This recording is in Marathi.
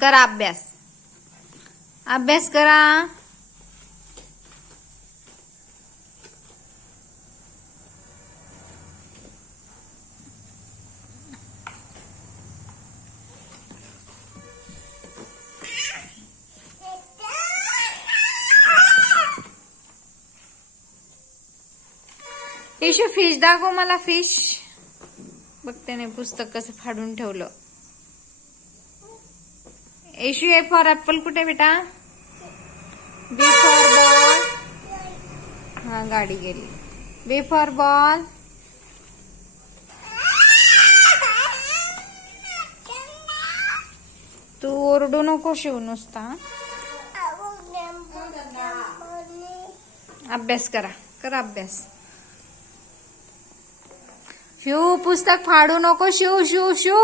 करा अभ्यास. अभ्यास करा. इशू फिश दाखव मला फिश बघते नाही पुस्तक कसं फाडून ठेवलं. इशू ए फॉर ऍपल कुठे बेटा। बी फॉर बॉल हा गाडी गेली बी फॉर बॉल तू ओरडू नको शिव नुसता। अभ्यास करा करा अभ्यास। शिव पुस्तक फाडू नको शिव शिव शिव।